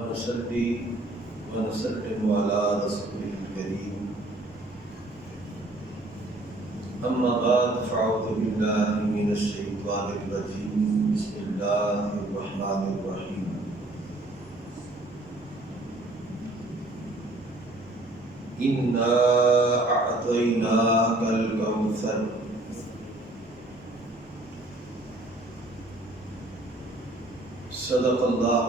ونصلي ونسلم على رسوله الكريم. أما بعد فأعوذ بالله من الشيطان الرجيم. بسم الله الرحمن الرحيم. إنا أعطيناك الكوثر. صدق الله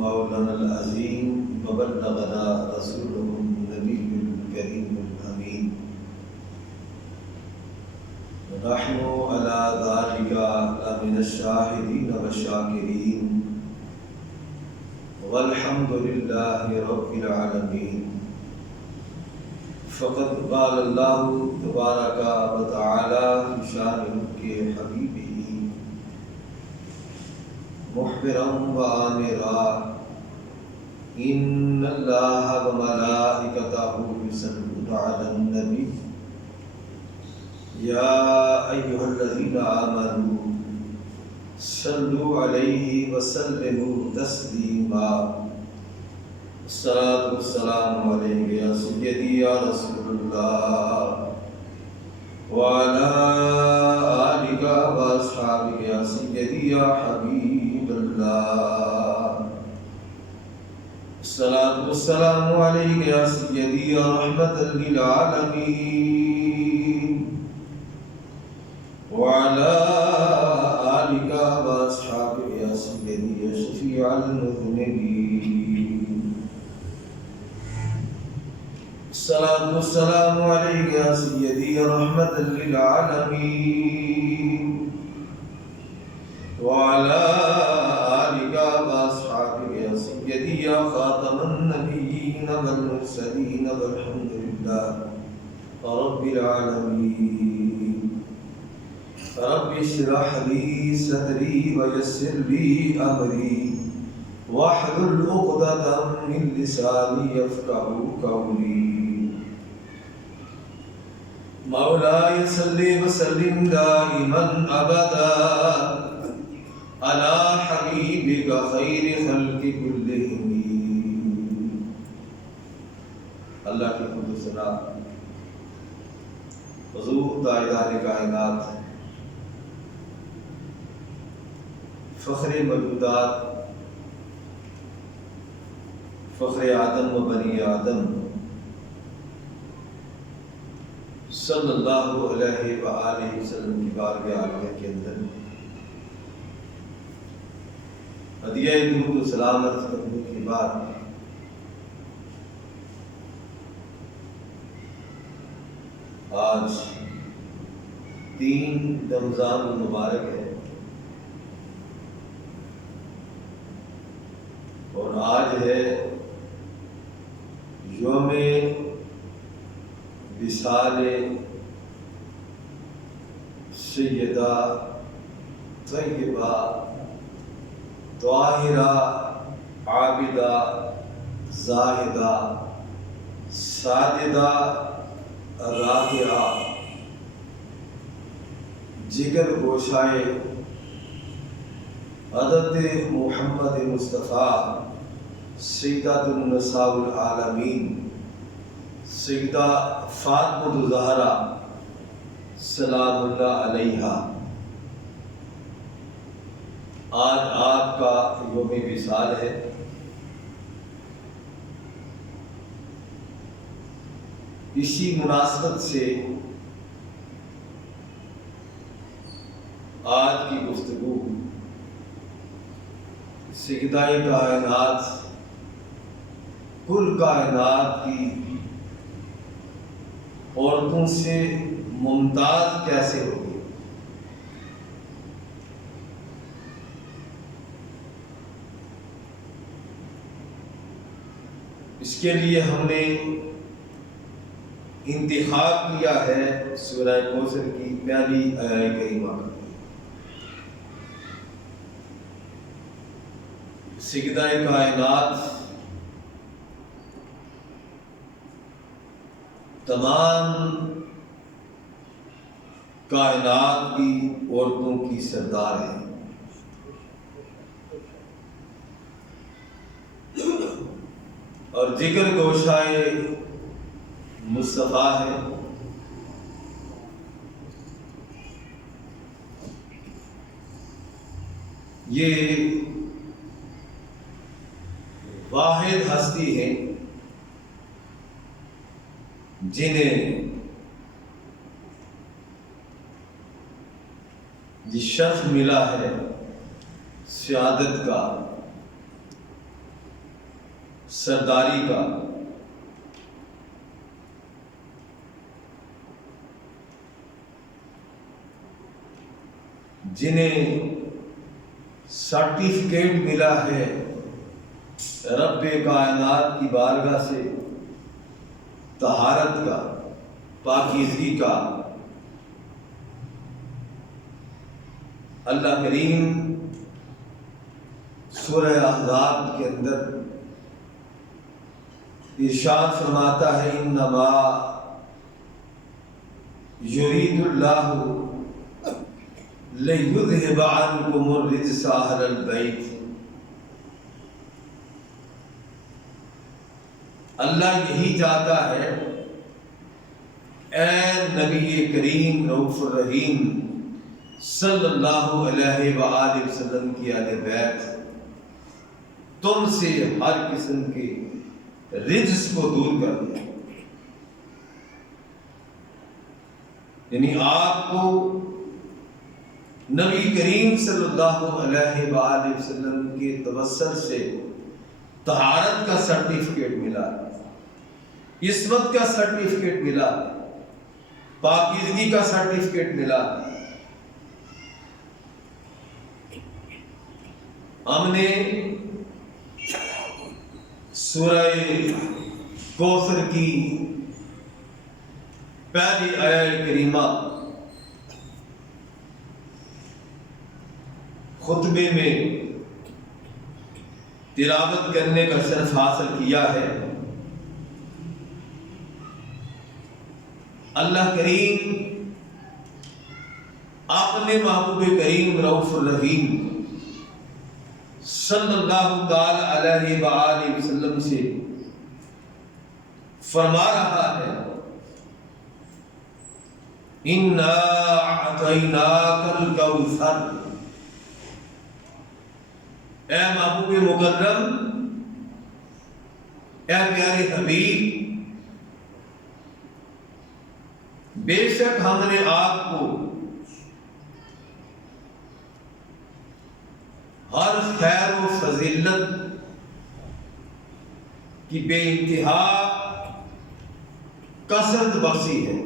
مولانا العظيم وبلغنا رسوله النبي الكريم الأمين. ونحن على ذلك لمن الشاهدين والشاكرين والحمد لله رب العالمين. فقد قال الله تبارك وتعالى في شان حبيبه مخبرا وآمرا إن الله وملائكته يصلون على النبي يا أيها الذين آمنوا صلوا عليه وسلموا تسليما. الصلاة والسلام عليك يا سيدي يا رسول الله وعلى آلك وأصحابك يا سيدي يا حبيب الله. الصلاة والسلام عليك يا سيدي يا رحمة للعالمين وعلى آلك وأصحابك يا سيدي يا شفيع المذنبين. الصلاة والسلام عليك يا سيدي يا رحمة للعالمين وعلى آلك وأصحابك يا سيدي يا خاتم النبيين والمرسلين والحمد لله رب العالمين. رب اشرح لي صدري ويسر لي أمري واحلل عقدة من لساني يفقهوا قولي. مولاي صل وسلم دائما ابدا على حبيبك خير خلق كلهم. اللہ کی خود سنا حضور تاجدار کائنات فخر موجودات فخر آدم و بنی آدم صلی اللہ علیہ وآلہ وسلم کی بارگاہ عالیہ کے اندر ہدیہ درود و سلامت کرنے کے بعد آج 3 رمضان المبارک ہے اور آج ہے یوم وصال سیدہ طیبہ طاہرہ عابدہ زاہدہ ساجدہ راکعہ جگر گوشائے حضرت محمد مصطفیٰ سیدۃ النساء العالمین سیدہ فاطمہ الزہرا سلام اللہ علیہا. آج آپ کا یوم وصال ہے. اسی مناسبت سے آج کی گفتگو سیدہ کائنات کل کائنات کی عورتوں سے ممتاز کیسے ہوگی. اس کے لیے ہم نے انتخاب کیا ہے سورہ کوثر کی پہلی آیہ کریمہ. سیدہ کائنات تمام کائنات کی عورتوں کی سردار ہیں. اور ذکر گوشائے مصطفیٰ ہے۔ یہ واحد ہستی ہے جنہیں یہ شرف ملا ہے سیادت کا، سرداری کا، جنہیں سرٹیفکیٹ ملا ہے رب کائنات کی بارگاہ سے طہارت کا، پاکیزگی کا۔ اللہ کریم سورہ احزاب کے اندر ارشاد فرماتا ہے انما یرید اللہ لیذھب عنکم الرجس اہل البیت۔ اللہ یہی چاہتا ہے اے نبی کریم رؤوف الرحیم صلی اللہ علیہ وآلہ وسلم کی اہل بیت، تم سے ہر قسم کے رجس کو دور کر دیں، یعنی آپ کو نبی کریم صلی اللہ علیہ وآلہ وسلم کے توسل سے طہارت کا سرٹیفکیٹ ملا، عصمت کا سرٹیفکیٹ ملا، پاکیزگی کا سرٹیفکیٹ ملا۔ ہم نے سورہ کوثر کی پہلی آیت کریمہ خطبے میں تلاوت کرنے کا شرف حاصل کیا ہے۔ اللہ کریم اپنے محبوب کریم رؤوف الرحیم صلی اللہ تعالی علیہ وآلہ وسلم سے فرما رہا ہے اِنَّا أَعْطَيْنَاكَ الْكَوْثَرَ، اے محبوب مکرم، اے پیارے حبیب، بے شک ہم نے آپ کو ہر خیر و فضیلت کی بے انتہا کثرت بخشی ہے،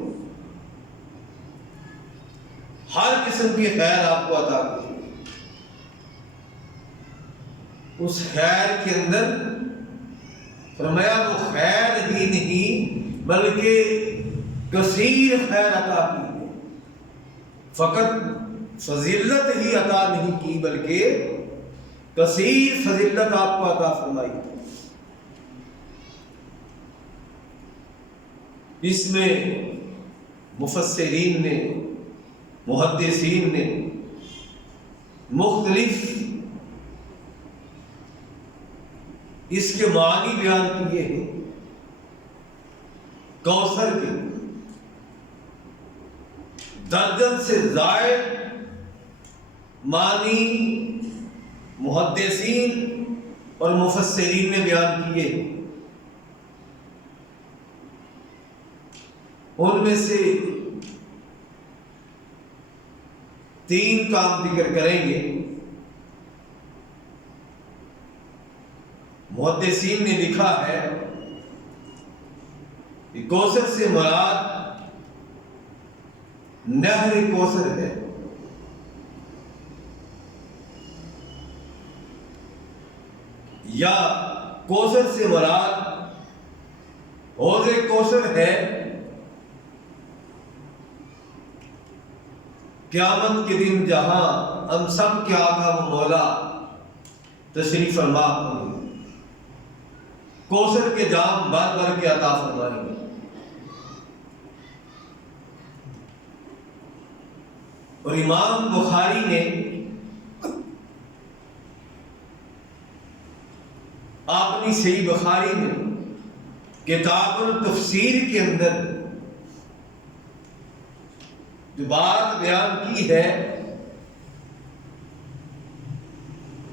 ہر قسم کی خیر آپ کو عطا کی۔ اس خیر کے اندر فرمایا وہ خیر ہی نہیں بلکہ کثیر خیر عطا کی ہے، فقط فضیلت ہی عطا نہیں کی بلکہ کثیر فضیلت آپ کو عطا فرمائی۔ اس میں مفسرین نے، محدثین نے مختلف اس کے معنی بیان کیے ہیں۔ کوثر کے درجن سے زائد معنی محدثین اور مفسرین نے بیان کیے ہیں۔ ان میں سے 3 کام ذکر کریں گے۔ محدثین نے لکھا ہے کہ کوثر سے مراد نہر کوثر ہے، یا کوثر سے مراد حوض کوثر ہے۔ قیامت کے دن جہاں ہم سب کے آقا و مولا تشریف فرما ہوں گے، کوثر کے جام بھر بھر کے عطا فرمائیں گے۔ اور امام بخاری نے اپنی صحیح بخاری میں کتاب التفسیر کے اندر جو بات بیان کی ہے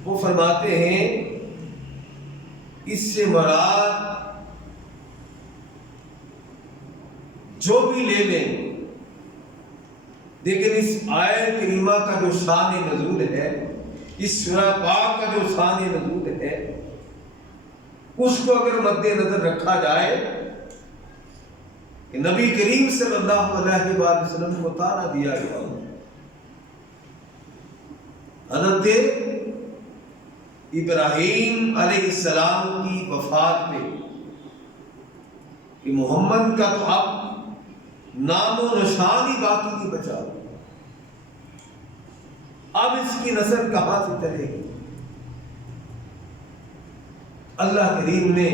وہ فرماتے ہیں اس سے مراد جو بھی لے لیں، لیکن اس آیت کریمہ کا جو شان نزول ہے، اس سورہ پاک کا جو شان نزول ہے، اس کو اگر مد نظر رکھا جائے کہ نبی کریم صلی اللہ علیہ وآلہ وسلم کو تانا دیا گیا حضرت ابراہیم علیہ السلام کی وفات پہ کہ محمد کا تو اب نام و نشان ہی باقی نہیں بچا، اب اس کی نسل کہاں سے چلے گی؟ اللہ کریم نے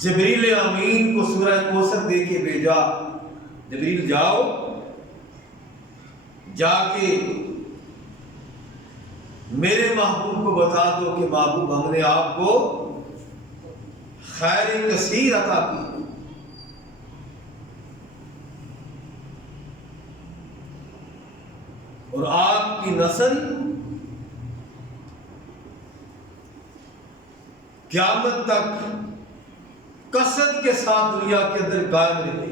جبریل امین کو سورہ کوثر دے کے بھیجا، جبریل جاؤ، جا کے میرے محبوب کو بتا دو کہ محبوب ہم نے آپ کو خیر کثیر عطا کی، اور آپ کی نسل قیامت تک کثرت کے ساتھ دنیا کے اندر قائم رہے۔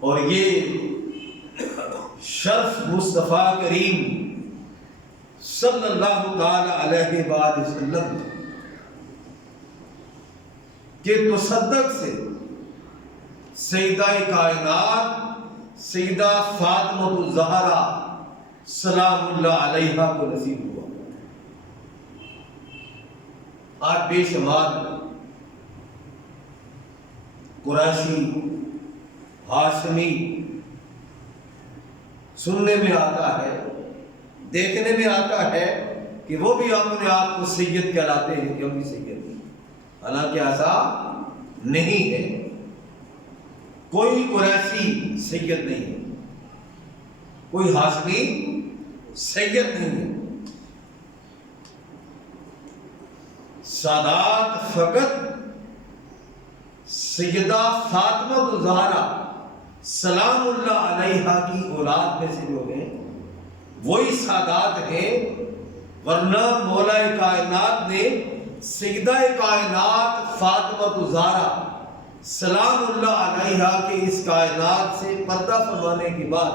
اور یہ شرف مصطفیٰ کریم صلی اللہ تعالی علیہ وآلہ وسلم کے تصدق سے سیدہ کائنات سیدہ فاطمہ الزہرا سلام اللہ علیہا کو نصیب ہوا۔ آج بے شمار قریشی ہاشمی سننے میں آتا ہے، دیکھنے میں آتا ہے کہ وہ بھی اپنے آپ کو سید کہلاتے ہیں کہ ہم بھی سید ہیں، حالانکہ ایسا نہیں ہے، کوئی قریشی سید نہیں ہے، کوئی ہاشمی سید نہیں ہے، سادات فقط سیدہ فاطمہ الزہرا سلام اللہ علیہا کی اولاد میں سے جو ہیں وہی سادات ہیں، ورنہ مولا کائنات نے سیدہ کائنات فاطمہ الزہرا سلام اللہ علیہا کے اس کائنات سے پردہ فرمانے کے بعد،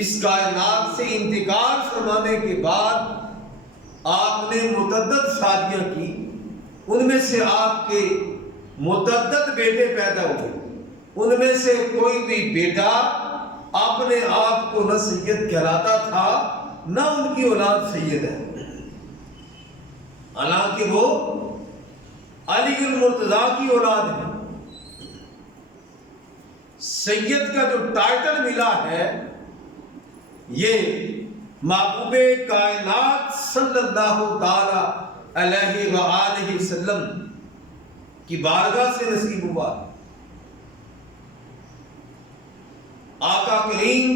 اس کائنات سے انتقال فرمانے کے بعد آپ نے متعدد شادیاں کی، ان میں سے آپ کے متعدد بیٹے پیدا ہوئے، ان میں سے کوئی بھی بیٹا اپنے آپ کو نہ سید کہلاتا تھا نہ ان کی اولاد سید ہے، حالانکہ وہ علی المرتضیٰ کی اولاد ہے۔ سید کا جو ٹائٹل ملا ہے یہ محبوب کائنات صلی اللہ تعالی علیہ وآلہ وسلم کی بارگاہ سے نصیب ہوا۔ آقا کریم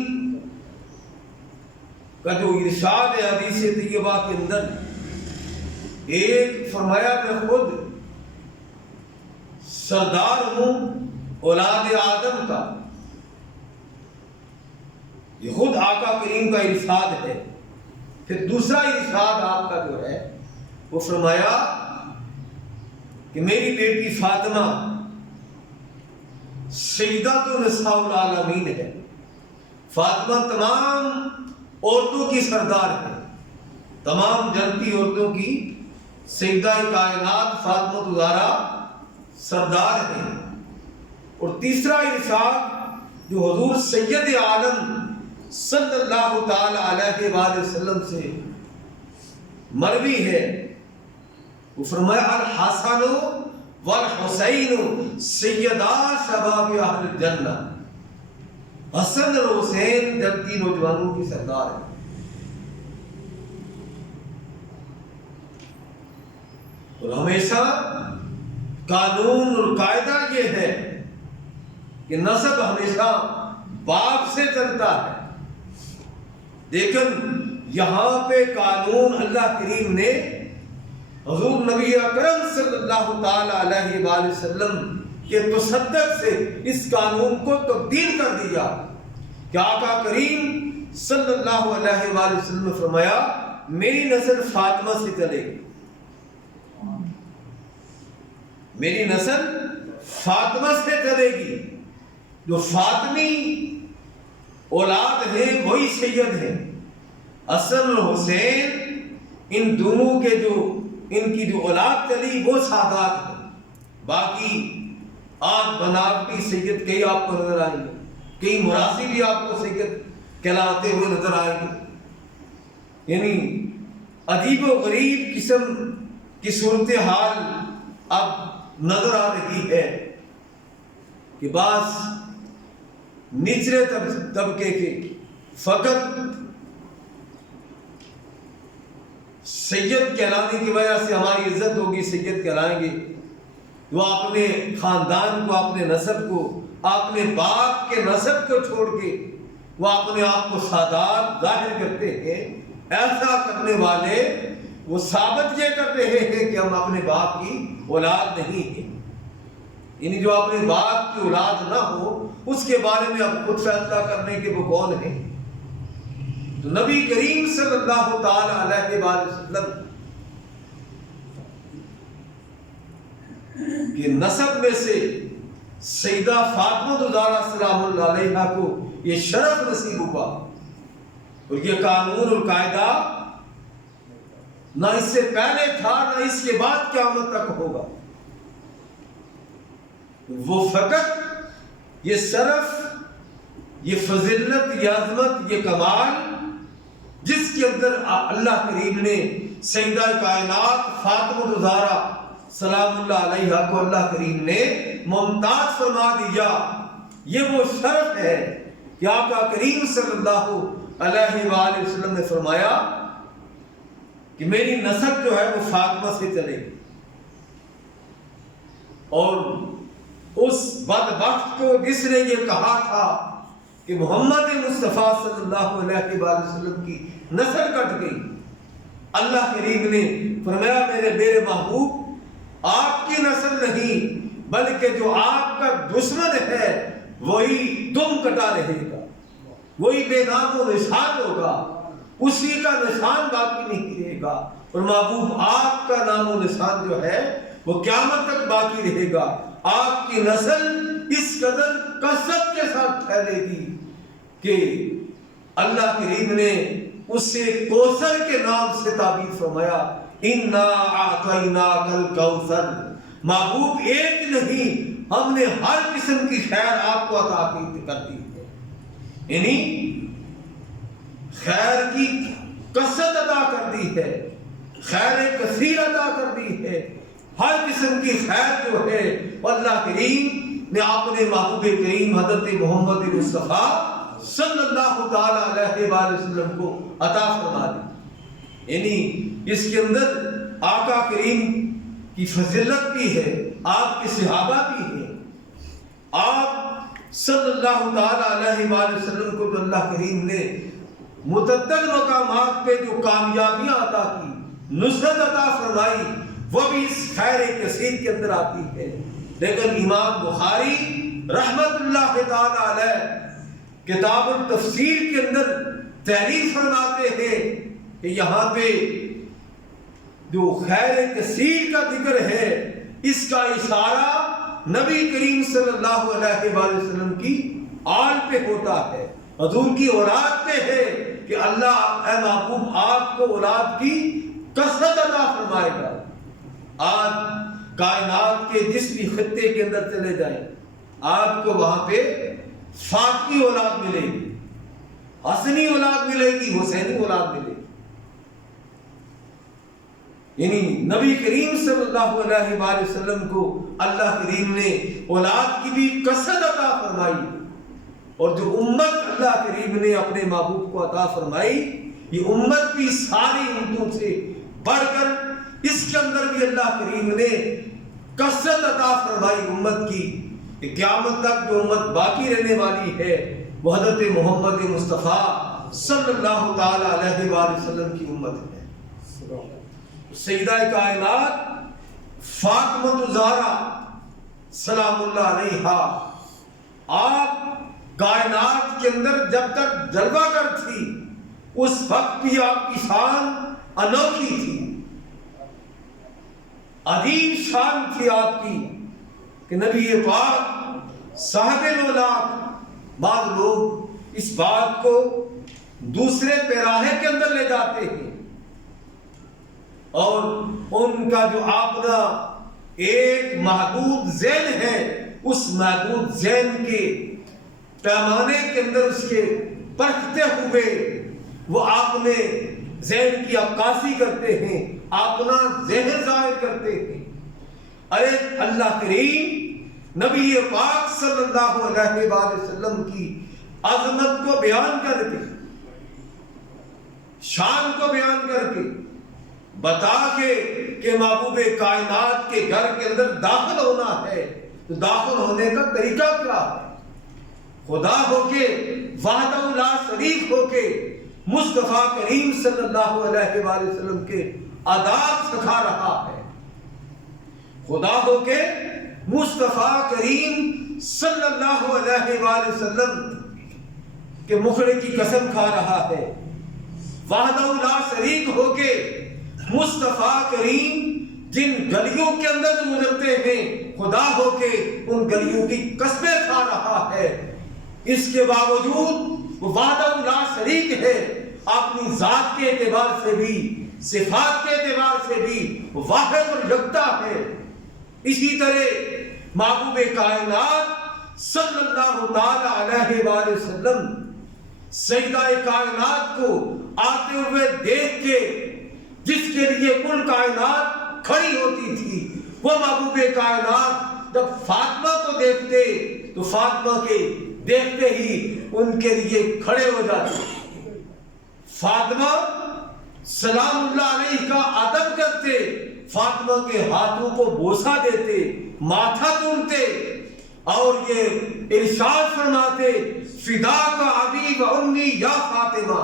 کا جو ارشاد ہے حدیث طیبہ کے اندر، ایک فرمایا میں خود سردار ہوں اولاد آدم کا، یہ خود آقا کریم کا ارشاد ہے۔ پھر دوسرا ارشاد آپ کا جو ہے وہ فرمایا کہ میری بیٹی فاطمہ سیدۃ نساء العالمین ہے، فاطمہ تمام عورتوں کی سردار ہے، تمام جنتی عورتوں کی سیدہ کائنات فاطمہ الزہرا سردار ہیں۔ اور تیسرا ارشاد جو حضور سید عالم صلی اللہ تعالی علیہ وآلہ وسلم سے مروی ہے، وہ فرمایا الحسن والحسین سیدا شباب اہل الجنہ، حسن اور حسین جنتی نوجوانوں کی سردار ہے۔ اور ہمیشہ قانون اور قاعدہ یہ ہے کہ نسب ہمیشہ باپ سے چلتا ہے، لیکن یہاں پہ قانون اللہ کریم نے حضور نبی اکرم صلی اللہ تعالی علیہ وآلہ وسلم کے تصدق سے اس قانون کو تبدیل کر دیا کہ آقا کریم صلی اللہ علیہ وآلہ وسلم نے فرمایا میری نسل فاطمہ سے چلے گی، میری نسل فاطمہ سے چلے گی، جو فاطمی اولاد ہے وہی سید ہے۔ حسن اور حسین ان دونوں کے جو ان کی جو اولاد چلی وہ سادات ہے، باقی آج بناوٹی سید کئی آپ کو نظر آئیں گے، کئی مراسی بھی آپ کو سید کہلاتے ہوئے نظر آئیں گے۔ یعنی عجیب و غریب قسم کی صورتحال اب نظر آ رہی ہے کہ بعض نچلے طبقے کے فقط سید کہلانے کی وجہ سے ہماری عزت ہوگی، سید کہلائیں گے، وہ اپنے خاندان کو، اپنے نسب کو، اپنے باپ کے نسب کو چھوڑ کے وہ اپنے آپ کو سادات ظاہر کرتے ہیں۔ ایسا کرنے والے وہ ثابت یہ کر رہے ہیں کہ ہم اپنے باپ کی اولاد نہیں ہیں، یعنی جو اپنے باپ کی اولاد نہ ہو اس کے بارے میں اب خود فیصلہ کرنے کے وہ کون ہیں؟ تو نبی کریم صلی اللہ تعالی علیہ وآلہ وسلم کے نسب میں سے سیدہ فاطمہ الزہرا سلام اللہ علیہا کو یہ شرف نصیب ہوا، اور یہ قانون اور قاعدہ نہ اس سے پہلے تھا نہ اس کے بعد قیامت تک ہوگا۔ وہ فقط یہ شرف، یہ فضیلت، یہ عظمت، یہ کمال جس کے اندر اللہ کریم نے سیدہ کائنات فاطمہ الزہرا سلام اللہ علیہا کو اللہ کریم نے ممتاز فرما دیا، یہ وہ شرف ہے کہ آقا کریم صلی اللہ علیہ وآلہ وسلم نے فرمایا کہ میری نسب جو ہے وہ فاطمہ سے چلے گی، اور اس بدبخت کو جس نے یہ کہا تھا کہ محمد مصطفیٰ صلی اللہ علیہ وآلہ وسلم کی نسل کٹ گئی، اللہ کریم نے فرمایا میرے محبوب آپ کی نسل نہیں بلکہ جو آپ کا دشمن ہے وہی دم کٹا رہے گا، وہی بے نام و نشان ہوگا، اسی کا نشان باقی نہیں رہے گا، اور محبوب آپ کا نام و نشان جو ہے وہ قیامت تک باقی رہے گا۔ آپ کی نسل اس قدر کثرت کے ساتھ پھیلے گی کہ اللہ کریم نے اسے کوثر کے نام سے تعبیر فرمایا، اِنَّا أَعْطَيْنَاكَ الْكَوْثَرَ، محبوب ایک نہیں ہم نے ہر قسم کی خیر آپ کو عطا کر دی ہے، یعنی خیر کی کثرت عطا کر دی ہے، خیر کثیر عطا کر دی ہے، ہر قسم کی خیر جو ہے اللہ کریم نے اپنے محبوب کریم حضرت محمد مصطفیٰ صلی اللہ تعالی علیہ وآلہ وسلم کو عطا فرما دی۔ یعنی اس کے اندر آقا کریم کی فضیلت بھی ہے، آپ کے صحابہ بھی ہیں، آپ صلی اللہ تعالی علیہ وآلہ وسلم کو جو اللہ کریم نے متعدد مقامات پہ جو کامیابیاں عطا کی، نصرت عطا فرمائی، وہ بھی اس خیر کثیر کے اندر آتی ہے۔ لیکن امام بخاری رحمت اللہ تعالی علیہ کتاب التفسیر کے اندر تحریر فرماتے ہیں کہ یہاں پہ جو خیر کثیر کا ذکر ہے اس کا اشارہ نبی کریم صلی اللہ علیہ وآلہ وسلم کی آل پہ ہوتا ہے، حضور کی اولاد پہ ہے کہ اللہ اے محبوب آپ کو اولاد کی کثرت عطا فرمائے گا۔ آج کائنات کے جس بھی خطے کے اندر چلے جائیں آپ کو وہاں پہ فاطمی اولاد ملے گی، حسنی اولاد ملے گی، حسینی اولاد ملے گی، یعنی نبی کریم صلی اللہ علیہ وآلہ وسلم کو اللہ کریم نے اولاد کی بھی کثرت عطا فرمائی، اور جو امت اللہ کریم نے اپنے محبوب کو عطا فرمائی یہ امت بھی ساری امتوں سے بڑھ کر اس کے اندر بھی اللہ کریم نے کثرت عطا فرمائی امت کی، کہ قیامت تک جو امت باقی رہنے والی ہے وہ حضرت محمد مصطفیٰ صلی اللہ تعالی علیہ وآلہ وسلم کی امت ہے۔ سیدہ کائنات فاطمہ الزہرا سلام اللہ علیہا، آپ کائنات کے اندر جب تک جلوہ گر تھی اس وقت بھی آپ کی شان انوکھی تھی، عظیم شان تھی آپ کی کہ نبی پاک صاحب الولاق۔ بعض لوگ اس بات کو دوسرے پیراہے کے اندر لے جاتے ہیں اور ان کا جو اپنا ایک محدود ذہن ہے، اس محدود ذہن کے پیمانے کے اندر اس کے پرکھتے ہوئے وہ اپنے ذہن کی عکاسی کرتے ہیں، اپنا ذہن ظاہر کرتے ہیں۔ ارے اللہ کریم نبی پاک صلی اللہ علیہ وآلہ وسلم کی عظمت کو بیان کر کے، شان کو بیان کر کے بتا کے کہ محبوب کائنات کے گھر کے اندر داخل ہونا ہے تو داخل ہونے کا طریقہ کیا ہے؟ خدا ہو کے، وحدہ لا شریک ہو کے، مصطفیٰ کریم صلی اللہ علیہ وآلہ وسلم کے آداب سکھا رہا ہے۔ خدا ہو کے مصطفیٰ کریم صلی اللہ علیہ وآلہ وسلم کے مخڑے کی قسم کھا رہا ہے۔ وحدہ لا شریک ہو کے مصطفیٰ کریم جن گلیوں کے اندر گزرتے ہیں، خدا ہو کے ان گلیوں کی قسمیں کھا رہا ہے۔ اس کے باوجود وہ وحدہ لا شریک ہے، اپنی ذات کے اعتبار سے بھی، صفات کے اعتبار سے بھی واحد اور یکتا ہے۔ اسی طرح محبوب کائنات صلی اللہ تعالی علیہ وآلہ وسلم سیدہ کائنات کو آتے ہوئے دیکھ کے جس کے لیے کل کائنات کھڑی ہوتی تھی، وہ محبوب کائنات جب فاطمہ کو دیکھتے تو فاطمہ کے دیکھتے ہی ان کے لیے کھڑے ہو جاتے۔ فاطمہ سلام اللہ علیہ کا ادب کرتے، فاطمہ کے ہاتھوں کو بوسہ دیتے، ماتھا چومتے اور یہ ارشاد فرماتے فداک ابی و امی یا فاطمہ،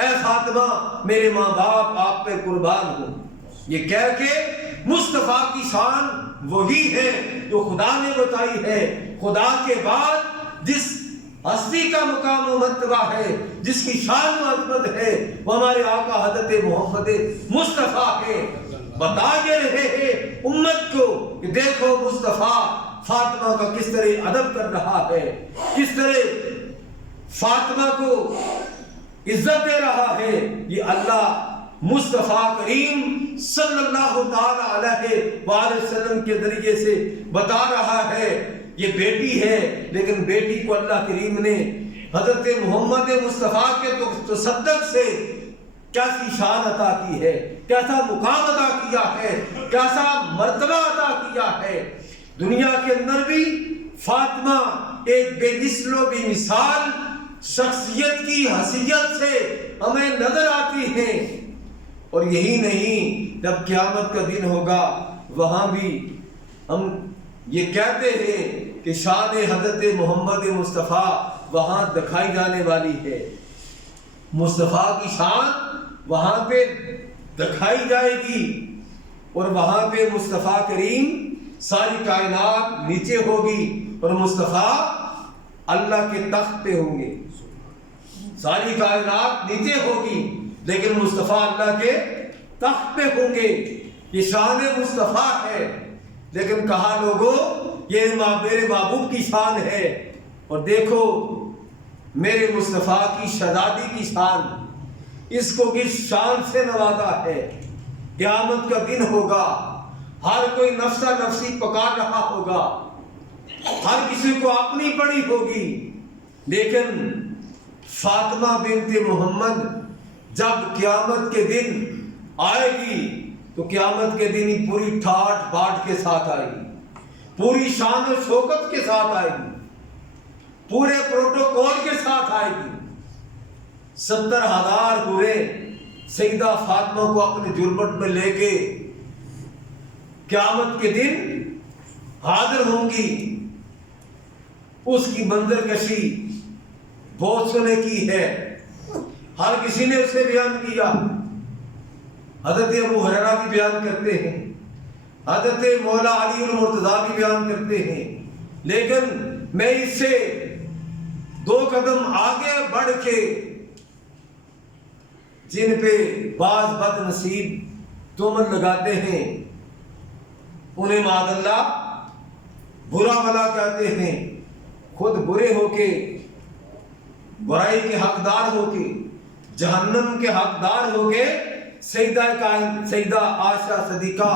اے فاطمہ میرے ماں باپ آپ پہ قربان ہوں۔ یہ کہہ کے مصطفیٰ کی شان وہی ہے جو خدا نے بتائی ہے۔ خدا کے بعد جس ہستی کا مقام و مرتبہ ہے، جس کی شان و عظمت ہے، وہ ہمارے آقا حضرت محمد مصطفیٰ ہے۔ بتا یہ رہے ہیں امت کو کہ دیکھو مصطفیٰ فاطمہ کا کس طرح ادب کر رہا ہے، کس طرح فاطمہ کو عزت دے رہا ہے۔ یہ اللہ مصطفیٰ کریم صلی اللہ تعالی علیہ وآلہ وسلم کے ذریعے سے بتا رہا ہے۔ یہ بیٹی ہے لیکن بیٹی کو اللہ کریم نے حضرت محمد مصطفیٰ کے تصدق سے کیسی شان عطا کی ہے، کیسا مقام عطا کیا ہے، کیسا مرتبہ عطا کیا ہے۔ دنیا کے اندر بھی فاطمہ ایک بے مثل و بے مثال شخصیت کی حیثیت سے ہمیں نظر آتی ہیں۔ اور یہی نہیں، جب قیامت کا دن ہوگا وہاں بھی ہم یہ کہتے ہیں کہ شان حضرت محمد مصطفیٰ وہاں دکھائی جانے والی ہے۔ مصطفیٰ کی شان وہاں پہ دکھائی جائے گی اور وہاں پہ مصطفیٰ کریم ساری کائنات نیچے ہوگی اور مصطفیٰ اللہ کے تخت پہ ہوں گے۔ ساری کائنات نیچے ہوگی لیکن مصطفیٰ اللہ کے تخت پہ ہوں گے۔ یہ شان مصطفیٰ ہے، لیکن کہا لوگوں یہ میرے محبوب کی شان ہے، اور دیکھو میرے مصطفیٰ کی شہزادی کی شان، اس کو کس شان سے نوازا ہے۔ قیامت کا دن ہوگا، ہر کوئی نفسہ نفسی پکار رہا ہوگا، ہر کسی کو اپنی پڑی ہوگی، لیکن فاطمہ بنت محمد جب قیامت کے دن آئے گی تو قیامت کے دن ہی پوری ٹھاٹ باٹ کے ساتھ آئے گی، پوری شان و شوکت کے ساتھ آئے گی، پورے پروٹوکول کے ساتھ آئے گی۔ 70,000 پورے سیدہ فاطمہ کو اپنے جربٹ میں لے کے قیامت کے دن حاضر ہوں گی۔ اس کی منظر کشی بہت سنے کی ہے۔ ہر کسی نے اسے بیان کیا. حضرت ابو ہریرہ بھی بیان کرتے ہیں, حضرت مولا علی المرتضیٰ بھی بیان کرتے ہیں, لیکن میں اس سے 2 قدم آگے بڑھ کے جن پہ بعض بد نصیب تہمت لگاتے ہیں انہیں معاذ اللہ برا بھلا کہتے ہیں, خود برے ہو کے, برائی کے حقدار ہو کے, جہنم کے حقدار ہو کے سیدہ عائشہ صدیقہ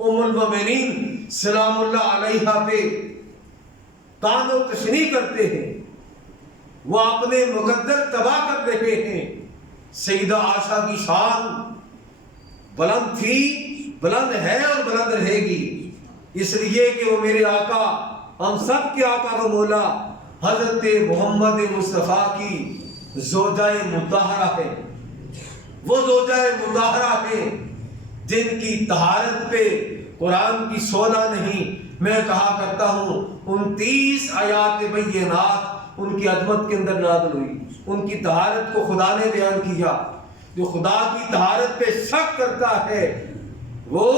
ام المومنین سلام اللہ علیہا پہ طعن و تشنیع کرتے ہیں. وہ اپنے مقدر تباہ کر رہے ہیں. سیدہ عائشہ کی شان بلند تھی, بلند ہے اور بلند رہے گی, اس لیے کہ وہ میرے آقا, ہم سب کے آقا و مولا حضرت محمد مصطفیٰ کی زوجہ مطہرہ ہے. وہ زوجہ مطہرہ ہے جن کی طہارت پہ قرآن کی 16 نہیں, میں کہا کرتا ہوں 29 آیات بینات ان کی عظمت کے اندر نازل ہوئی. ان کی طہارت کو خدا نے بیان کیا. جو خدا کی طہارت پہ شک کرتا ہے وہ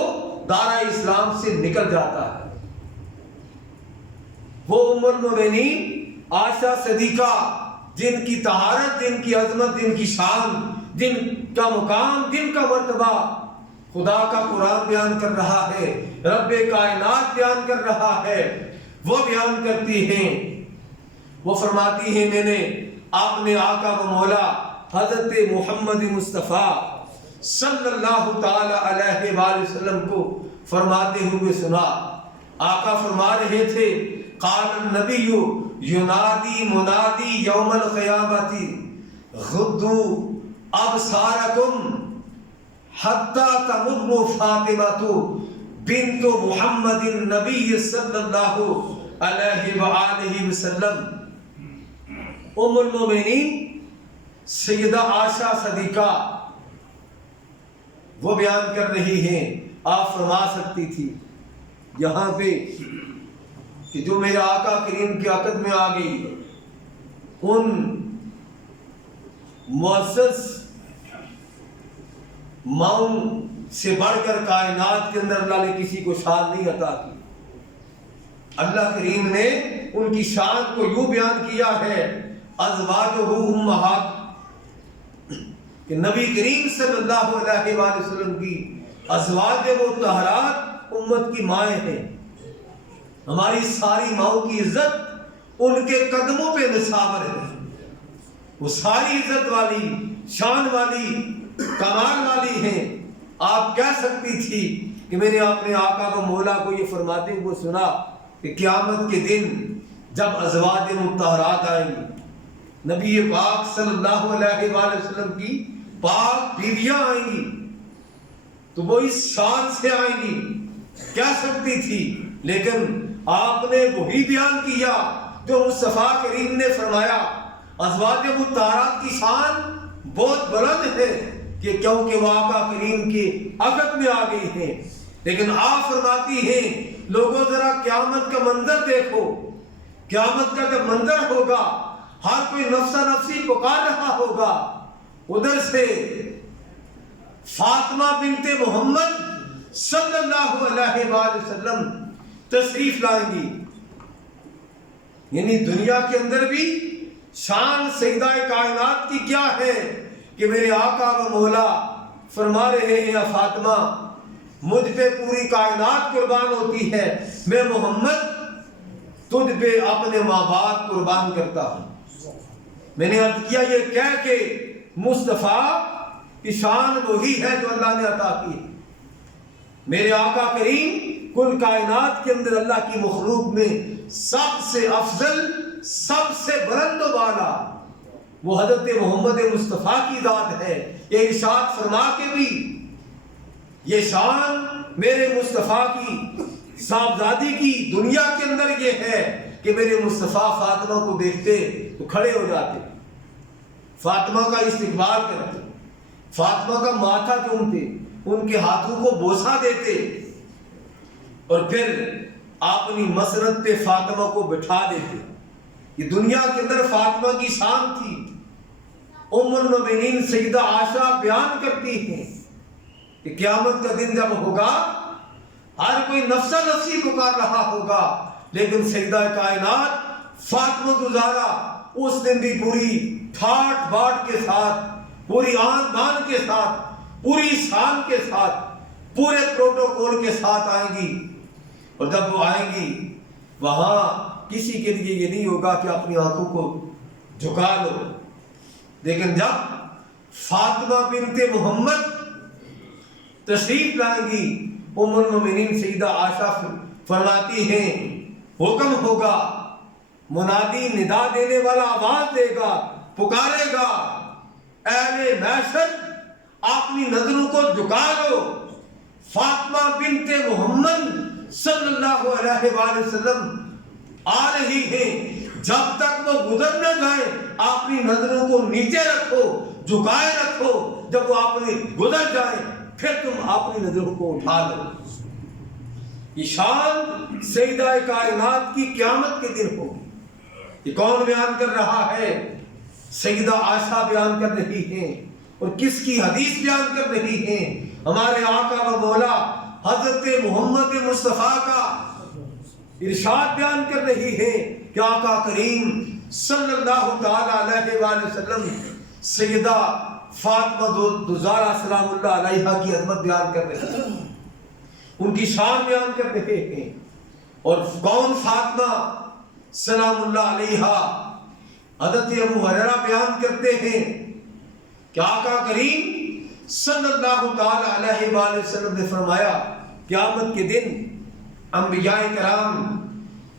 دائرہ اسلام سے نکل جاتا ہے. وہ ام المومنین عائشہ صدیقہ جن کی طہارت, جن کی عظمت, جن کی شان, جن کا مقام, جن کا مرتبہ خدا کا قرآن بیان کر رہا ہے, رب کائنات بیان کر رہا ہے, وہ بیان کرتی ہیں. وہ فرماتی ہیں میں نے اپنے آقا و مولا حضرت محمد مصطفیٰ صلی اللہ تعالی علیہ وآلہ وسلم کو فرماتے ہوئے سنا. آقا فرما رہے تھے قال النبی ینادی منادی یوم القیامت غضوا ابصارکم حتی تمر فاطمہ بنت محمد النبی صلی اللہ علیہ وآلہ وسلم. ام المومنین سیدہ عائشہ صدیقہ وہ بیان کر رہی ہیں, آپ فرما سکتی تھی یہاں پہ کہ جو میرے آقا کریم کے عقد میں آ گئی, ان معزز ماؤں سے بڑھ کر کائنات کے اندر اللہ نے کسی کو شان نہیں عطا کی. اللہ کریم نے ان کی شان کو یوں بیان کیا ہے ازواجہ امہات, کہ نبی کریم صلی اللہ علیہ وآلہ وسلم کی ازواج مطہرات امت کی مائیں ہیں. ہماری ساری ماؤں کی عزت ان کے قدموں پہ نثار ہے. وہ ساری عزت والی, شان والی, کمال والی ہیں. آپ کہہ سکتی تھی کہ میں نے اپنے آقا و مولا کو یہ فرماتے ہوئے سنا کہ قیامت کے دن جب ازواج مطہرات آئیں گی, نبی پاک صلی اللہ علیہ وآلہ وسلم کی پاک بیویاں آئیں گی, تو وہ اس شان سے آئیں گی. کہہ سکتی تھی, لیکن آپ نے وہی بیان کیا جو مصطفیٰ کریم نے فرمایا. ازواج مطہرات کی شان بہت بلند ہے کہ کیونکہ وہ آقا کریم کے عقد میں آ گئی ہیں. لیکن آپ فرماتی ہیں لوگوں ذرا قیامت کا منظر دیکھو. قیامت کا جب منظر ہوگا ہر کوئی نفسا نفسی پکار رہا ہوگا, ادھر سے فاطمہ بنت محمد صلی اللہ علیہ وآلہ وسلم تشریف لائیں گی. یعنی دنیا کے اندر بھی شان سیدہ کائنات کی کیا ہے کہ میرے آقا و مولا فرما رہے ہیں فاطمہ مجھ پہ پوری کائنات قربان ہوتی ہے, میں محمد تجھ پہ اپنے ماں باپ قربان کرتا ہوں. میں نے عرض کیا یہ کہہ کے مصطفیٰ کی شان وہی ہے جو اللہ نے عطا کی. میرے آقا کریم کل کائنات کے اندر اللہ کی مخلوق میں سب سے افضل, سب سے بلند و بالا وہ حضرت محمد مصطفیٰ کی ذات ہے. یہ ارشاد فرما کے بھی یہ شان میرے مصطفیٰ کی صاحبزادی کی دنیا کے اندر یہ ہے کہ میرے مصطفیٰ فاطمہ کو دیکھتے تو کھڑے ہو جاتے, فاطمہ کا استقبال کرتے, فاطمہ کا ماتھا چومتے, ان کے ہاتھوں کو بوسہ دیتے اور پھر اپنی مسرت پہ فاطمہ کو بٹھا دیتے. یہ دنیا کے اندر فاطمہ کی شان تھی. ام المؤمنین سیدہ عائشہ بیان کرتی ہیں کہ قیامت کا دن جب ہوگا ہر کوئی نفسا نفسی پکار رہا ہوگا، لیکن سیدہ کائنات فاطمہ زہرا اس دن بھی پوری ٹھاٹ باٹ کے ساتھ، پوری آن بان کے ساتھ، پوری شان کے ساتھ، پورے پروٹوکول کے ساتھ آئیں گی۔ اور جب وہ آئیں گی وہاں کسی کے لیے یہ نہیں ہوگا کہ اپنی آنکھوں کو جھکا لو، لیکن جب فاطمہ بنت محمد تشریف لائیں گی، ام المؤمنین سیدہ عائشہ فرماتی ہیں حکم ہوگا، منادی ندا دینے والا آواز دے گا، پکارے گا، اہل محشر اپنی نظروں کو جھکا لو، فاطمہ بنت محمد صلی اللہ علیہ وآلہ وسلم آ رہی ہیں، جب تک وہ گزر نہ جائیں اپنی نظروں کو نیچے رکھو، جھکائے رکھو، جب وہ اپنی گزر جائیں پھر تم اپنی نظروں کو اٹھا لو۔ یہ شان سیدہ کائنات کی قیامت کے دن ہوگی۔ یہ کون بیان کر رہا ہے؟ سیدہ عائشہ بیان کر رہی ہیں۔ اور کس کی حدیث بیان کر رہی ہیں؟ ہمارے آقا و مولا حضرت محمد مصطفیٰ کا ارشاد بیان کر رہی ہے کہ آقا کریم صلی اللہ تعالی علیہ وآلہ وسلم سیدہ فاطمہ زہرا سلام اللہ علیہا کی عظمت بیان کر رہے ہیں، ان کی شان بیان کر رہے ہیں۔ اور کون فاطمہ سلام اللہ علیہا؟ حضرت ابو ہریرہ بیان کرتے ہیں کہ آقا کریم صلی اللہ تعالی علیہ وآلہ وسلم نے فرمایا قیامت کے دن انبیاء کرام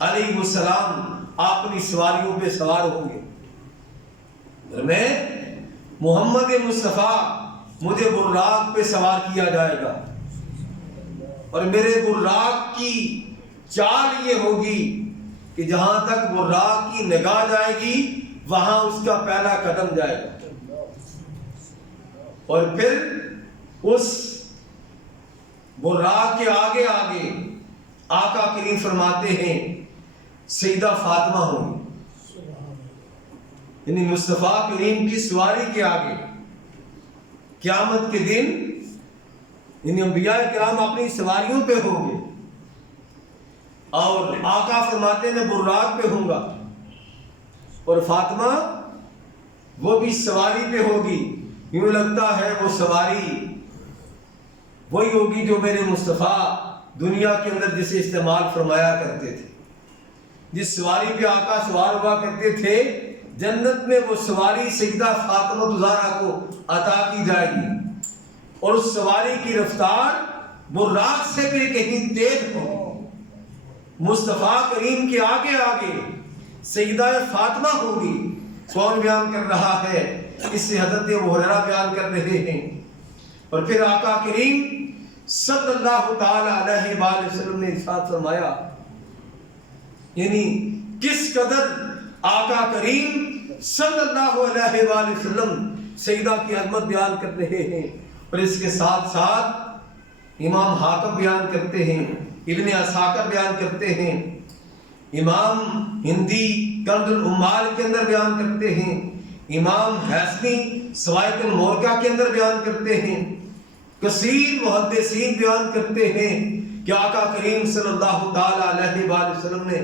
علیہ السلام اپنی سواریوں پہ سوار ہوں گے، میں محمد مصطفیٰ مجھے براق پہ سوار کیا جائے گا، اور میرے براق کی چال یہ ہوگی کہ جہاں تک براق کی نگاہ جائے گی وہاں اس کا پہلا قدم جائے گا، اور پھر اس براق کے آگے آگے آقا کریم فرماتے ہیں سیدہ فاطمہ ہوگی، یعنی مصطفیٰ کریم کی سواری کے آگے قیامت کے دن یعنی انبیاء کرام اپنی سواریوں پہ ہوں گے، اور آقا فرماتے ہیں براق پہ ہوں گا، اور فاطمہ وہ بھی سواری پہ ہوگی۔ یوں لگتا ہے وہ سواری وہی ہوگی جو میرے مصطفیٰ دنیا کے اندر جسے استعمال فرمایا کرتے تھے، جس سواری پہ آقا سوار ہوا کرتے تھے، جنت میں وہ سواری سیدہ فاطمہ زہرا کو عطا کی جائے گی، اور اس سواری کی رفتار براق سے بھی کہیں تیز ہو۔ مصطفیٰ کریم کے آگے آگے سیدہ فاطمہ ہوگی۔ کون بیان کر رہا ہے؟ اس سے حضرت ابو ہریرہ بیان کر رہے ہیں۔ اور پھر آقا کریم صلی اللہ تعالی علیہ وآلہ وسلم نے ارشاد فرمایا، یعنی کس قدر آقا کریم صلی اللہ علیہ وآلہ وسلم سیدہ کی عظمت بیان کر رہے ہیں۔ اور اس کے ساتھ ساتھ امام حاکم بیان کرتے ہیں، ابن عساکر بیان کرتے ہیں، امام ہندی کنز العمال کے اندر بیان کرتے ہیں، امام حیثمی سوائق المورکہ کے اندر بیان کرتے ہیں، کثیر محدثین بیان کرتے ہیں کہ آقا کریم صلی اللہ تعالی علیہ وآلہ وسلم نے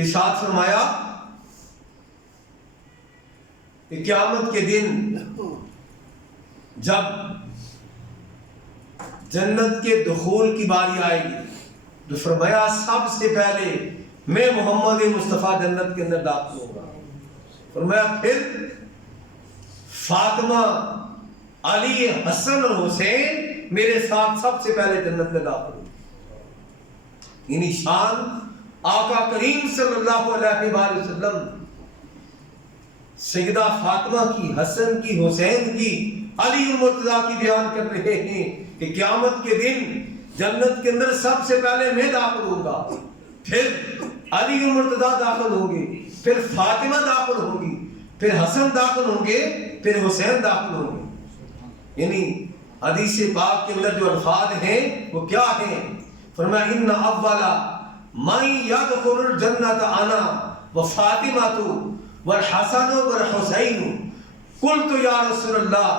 ارشاد فرمایا کہ قیامت کے دن جب جنت کے دخول کی باری آئے گی تو فرمایا سب سے پہلے میں محمد مصطفیٰ جنت کے اندر داخل ہوگا، فرمایا پھر فاطمہ، علی، حسن اور حسین میرے ساتھ سب سے پہلے جنت میں داخل ہوگا۔ یعنی شان آقا کریم صلی اللہ علیہ وآلہ وسلم سیدہ فاطمہ کی، حسن کی، حسین کی، علی المرتضیٰ کی بیان کر رہے ہیں کہ قیامت کے دن جنت کے اندر سب سے پہلے میں داخل ہوں گا، پھر علی المرتضیٰ داخل ہوں گے، پھر فاطمہ داخل ہوگی، پھر حسن داخل ہوں گے، پھر حسین داخل ہوں گے۔ یعنی حدیث پاک کے اندر جو الفاظ ہیں وہ کیا ہیں؟ فرمایا ان اول من يدخل الجنة انا وفاطمة والحسن والحسین قلت یا رسول اللہ،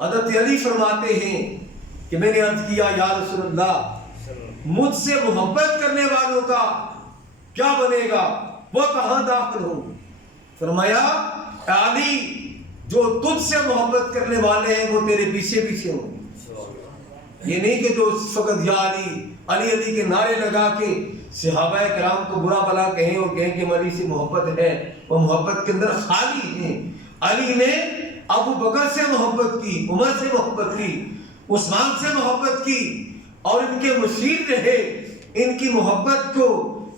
حضرت علی فرماتے ہیں کہ میں نے عرض کیا یا رسول اللہ مجھ سے محبت کرنے والوں کا کیا بنے گا، وہ کہاں داخل ہوں؟ فرمایا علی جو تجھ سے محبت کرنے والے ہیں وہ تیرے پیچھے پیچھے ہوں گے۔ یہ نہیں کہ جو اس وقت یا علی علی علی کے نعرے لگا کے صحابہ کرام کو برا بلا کہیں اور کہیں کہ علی سے محبت ہے، وہ محبت کے اندر خالی ہیں۔ علی نے ابو بکر سے محبت کی، عمر سے محبت کی، عثمان سے محبت کی اور ان کے مشیر رہے، ان کی محبت کو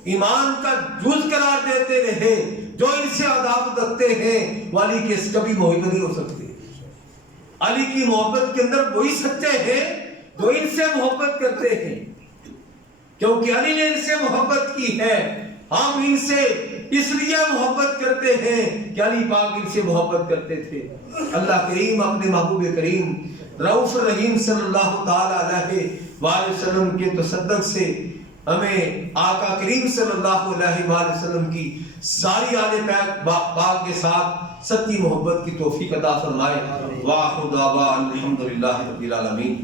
ایمان کا جز قرار دیتے رہے۔ جو ان سے عداوت رکھتے ہیں وہ علی کے کبھی محب نہیں ہو سکتے۔ علی کی محبت کے اندر وہی سچے ہیں جو ان سے محبت کرتے ہیں، کیونکہ علی نے ان سے محبت کی ہے۔ ہم ان سے اس لیے محبت کرتے ہیں کہ علی پاک ان سے محبت کرتے تھے۔ اللہ کریم اپنے محبوب کریم رؤوف الرحیم صلی اللہ تعالی علیہ وآلہ وسلم کے تصدق سے ہمیں آقا کریم صلی اللہ علیہ وآلہ وسلم کی ساری آل پاک کے ساتھ سچی محبت کی توفیق عطا فرمائے۔ وآخر دعوانا الحمدللہ رب العالمین۔